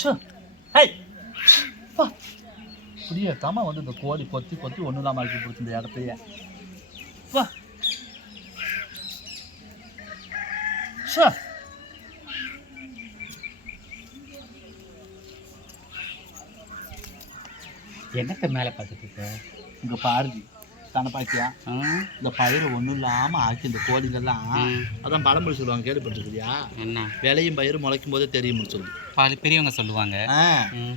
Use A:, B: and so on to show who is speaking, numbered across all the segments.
A: ச்சே. ஹை. பா இப்படியே தாமா வந்து இந்த கோழி கொத்தி கொத்தி ஒன்றும் இல்லாமல் ஆக்கி பிடிச்சி இந்த இடத்தையே. வா.
B: என்னத்தை மேலே பார்த்துட்டு இருக்க?
A: இங்கே பாருதி தானே பாக்கியா? இந்த பயிர் ஒன்றும் இல்லாமல் ஆக்கி இந்த கோழிங்கெல்லாம். அதான் பழமொழி சொல்லுவாங்க கேள்விப்பட்டிருக்கியா
B: என்ன?
A: விளையும் பயிர் முளைக்கும் போதே தெரியும்னு சொல்லி
B: பெரியவங்க சொல்லுவாங்க.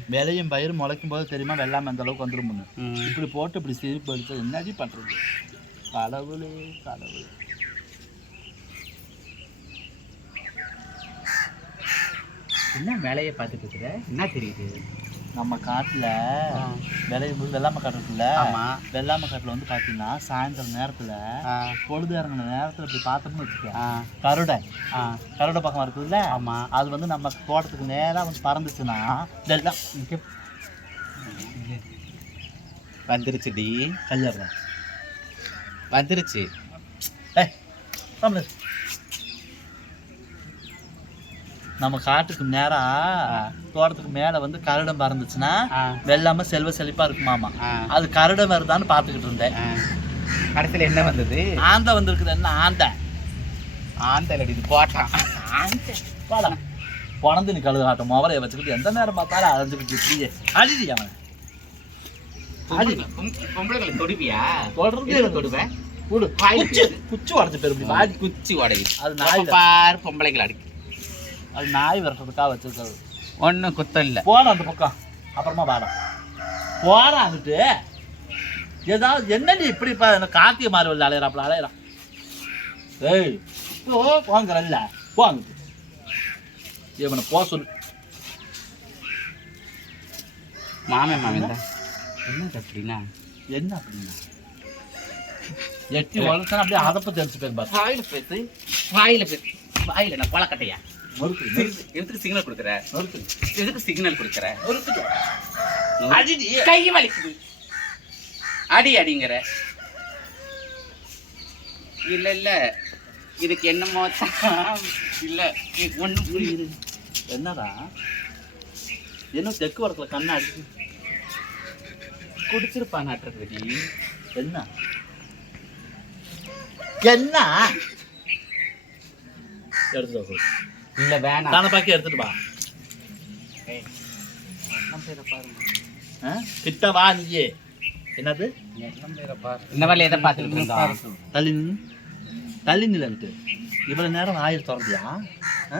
A: விளையும் பயிர் முளைக்கும் போது தெரியுமா? வெள்ளாமை அந்த அளவுக்கு வந்துருமுன்னு
B: ம்.
A: இப்படி போட்டு இப்படி சிரிப்பு அடிச்சா என்னடி பண்ணுறது கடவுளே கடவுளே.
B: என்ன வேலையை பார்த்துட்டு இருக்கிற? என்ன தெரியுது?
A: நம்ம காட்டில் விளையும் போது வெள்ளாமை காடு இருக்குல்ல? வெள்ளாமை காட்டில் வந்து பார்த்தீங்கன்னா சாயந்தரம் நேரத்தில் பொழுது இறங்கின நேரத்தில் இப்படி பார்த்தோம்னு வச்சுக்க கருடை.
B: ஆ,
A: கருடை பக்கம் இருக்குதுல்ல?
B: ஆமா.
A: அது வந்து நம்ம தோட்டத்துக்கு நேராக வந்து பறந்துச்சுன்னா வெள்ளம்
B: இங்க. வந்துருச்சுடி
A: கையாடுறேன்
B: வந்துருச்சு.
A: ஏய் நம்ம காட்டுக்கு நேரா தோட்டத்துக்கு மேல வந்து கருடம் பறந்துச்சுன்னா வெள்ளாம செல்வ செழிப்பா இருக்குமாமா. அது கருடம் வருதான்னு பார்த்துக்கிட்டு இருந்தேன்.
B: கடைசியில் என்ன வந்தது?
A: ஆந்தை வந்திருக்குது என்ன ஆந்தை?
B: ஆந்தலடி இது போட்டான்
A: வாடா. பிறந்து நீ கழுது காட்டும் மொவரைய வச்சுக்கிட்டு எந்த நேரம் பார்த்தாலும் அழைஞ்சுக்கிட்டு இப்படியே அழிடி அவன்.
B: பொம்பளைகளை தொடுவியா?
A: தொடர்ந்து
B: தொடுவேன்
A: குச்சி. உடச்சு பேர்
B: குச்சி உடையுது.
A: அது நாய்
B: பாரு பொம்பளைங்களை அடிக்கு.
A: அது நாய் விரட்டுறதுக்காக வச்சிருக்காது
B: ஒன்றும் குத்தம் இல்லை.
A: போடா அந்த பக்கம். அப்புறமா வாடா. போடா அங்கிட்டு ஏதாவது என்ன நீ இப்படி இப்போ காத்திய மாறி வரல அலையிறாப்புல அலையிறான். ஏய் ஓ போங்கிறல்ல போ அங்கிட்டு. இவனை போ சொல்லு.
B: மாமே மாமன் தான் என்னது அப்படின்னா?
A: என்ன அப்படின்னா? எட்டி வளர்த்தா அப்படியே அதப்ப தெரிஞ்சு போய் பாரு.
B: வாயில பேசு. வாயில பேசு. வாயில நான் கொலக்கட்டையா
A: மறுக்கு
B: எதுக்கு- சிக்னல் கொடுக்குற. எதுக்கு சிக்னல் கொடுக்குற. கை வலிக்குது. அடி அடிங்கிற. இல்ல இல்ல. இதுக்கு என்னமோ இல்ல ஒன்றும் புரியுது
A: என்னடா? என்ன தெற்கு வடக்குல கண்ணா அடிச்சு
B: குடிச்சிருப்பான் நாட்டுறதுடி
A: என்ன? என்ன? சொல்லு.
B: இல்ல வேணாம்.
A: தானே பாக்கி எடுத்துட்டு வா? கிட்ட வா நீயே. என்னது?
B: எண்ணம் பேரை பாரு. இந்த வழியை எதை பார்த்துக்கிட்டு இருந்தோம்
A: தள்ளி. தள்ளி நிலன்ட்டு இவ்வளவு நேரம் ஆயிரம் திறந்தியா? ஆ?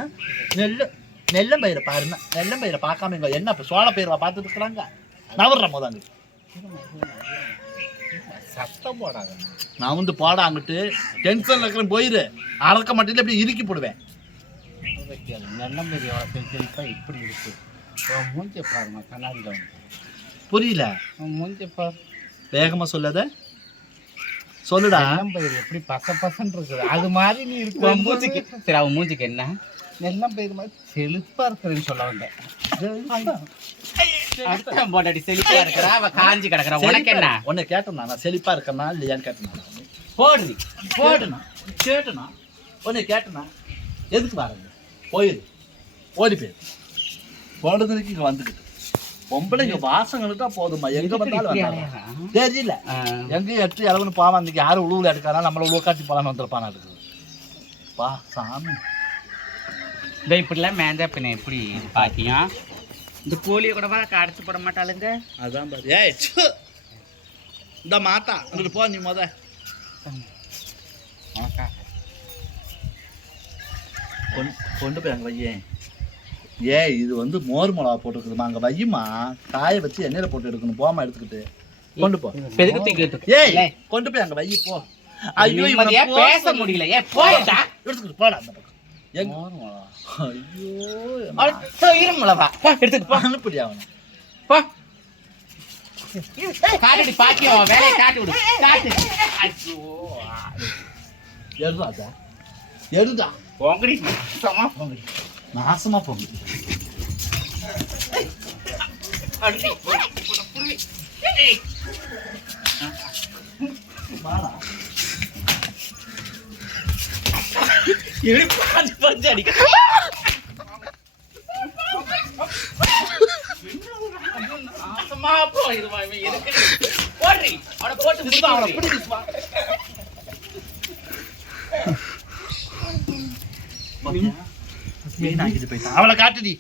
A: நெல்லு நெல்லம் பயிரை பாருங்க. நெல்லம் பயிரை பார்க்காம இங்க என்ன இப்ப சோள பயிரை பார்த்துட்டு இருக்கிறாங்க? நவர்ற போதாங்க
B: சத்தம் போடாத
A: நான் வந்து போட அங்கிட்டு. டென்ஷன்ல இருக்கிற போயிரு. அறக்க மாட்டேன் இப்படி இறுக்கி போடுவேன்.
B: எண்ணம் பேர் செழிப்பா இப்படி இருக்கு. உன் மூஞ்சிய பாருங்க கண்ணாடியில் வந்து.
A: புரியல?
B: உன் மூஞ்சிய பாரு
A: வேகமா சொல்லாத. சொல்லுடா.
B: நெல்லம் பயிர் எப்படி பச பசன்னு இருக்குது. அது மாதிரி நீ இருக்கு. மூஞ்சிக்கு சரி அவன் மூஞ்சிக்கு என்ன? நெல்லம் பயிர் மாதிரி செழிப்பா இருக்கிறேன்னு சொல்ல வந்தேன். போட்டாடி செழிப்பா இருக்கிறா அவ காஞ்சி கிடக்குறா. உனக்கு என்ன?
A: உன்னை கேட்டேனா? நான் செழிப்பா இருக்கேனா இல்லையான்னு கேட்டேனா?
B: போடுறி
A: போட்டுனா கேட்டனா? உன்னை கேட்டனா? எதுக்கு வரங்க போயிரு. ஓடி போயிரு. பொழுதுக்கு இங்க வந்துக்கிட்டு. பொம்பளைங்க வாசங்களுக்கா போதுமா எங்க வந்தாலும். தெரியல எங்கேயும் எட்டு இளவுன்னு பாவம் அன்னைக்கு யாரும் உழுவுல எடுக்காரா நம்மள உழுவ காட்சி போலான்னு வந்திருப்பானா இருக்குது பா சாமி.
B: இந்த இப்படிலாம் மேஞ்சா பின்ன எப்படி பாத்தியா? இந்த கோழியை கூட அடைச்சு போட மாட்டாளுங்க.
A: அதான் பாரு. ச்சு. இந்த மாத்தா அங்கிட்டு போ நீ முத. கொண்டு கொண்டு போய். அங்கே வையேன் ஏய் இது வந்து மோர் மிளகா போட்டுருக்குதுமா அங்கே வையுமா காய வச்சு எண்ணெயில் போட்டு எடுக்கணும். போமா எடுத்துக்கிட்டு. கொண்டு போ. ஏய் கொண்டு போய் அங்கே வை போ. ஐயோ இவனை
B: பேச. முடியல. ஏ போயிட்டா
A: எடுத்துக்கிட்டு போடா அந்த பக்கம். எங்க ஐயோ
B: இருமலவா எடுத்துட்டு போ
A: அனுப்பிடி அவனை.
B: போ. காட்டுடி பாக்கியம் வேலையை காட்டி விடு. காட்டு ஐயோ
A: எடுதாதா எடுதா
B: போங்கடி சுத்தமா போங்கடி
A: நாசமா போங்க
B: அடி புடி ஏய்
A: வாடா
B: இடி பாஞ்சு பாஞ்சு அடிக்க இவன் எதுக்கு போடுறி அவனை போட்டு
A: அவனை
B: முடிச்சு
A: அவளை காட்டுடி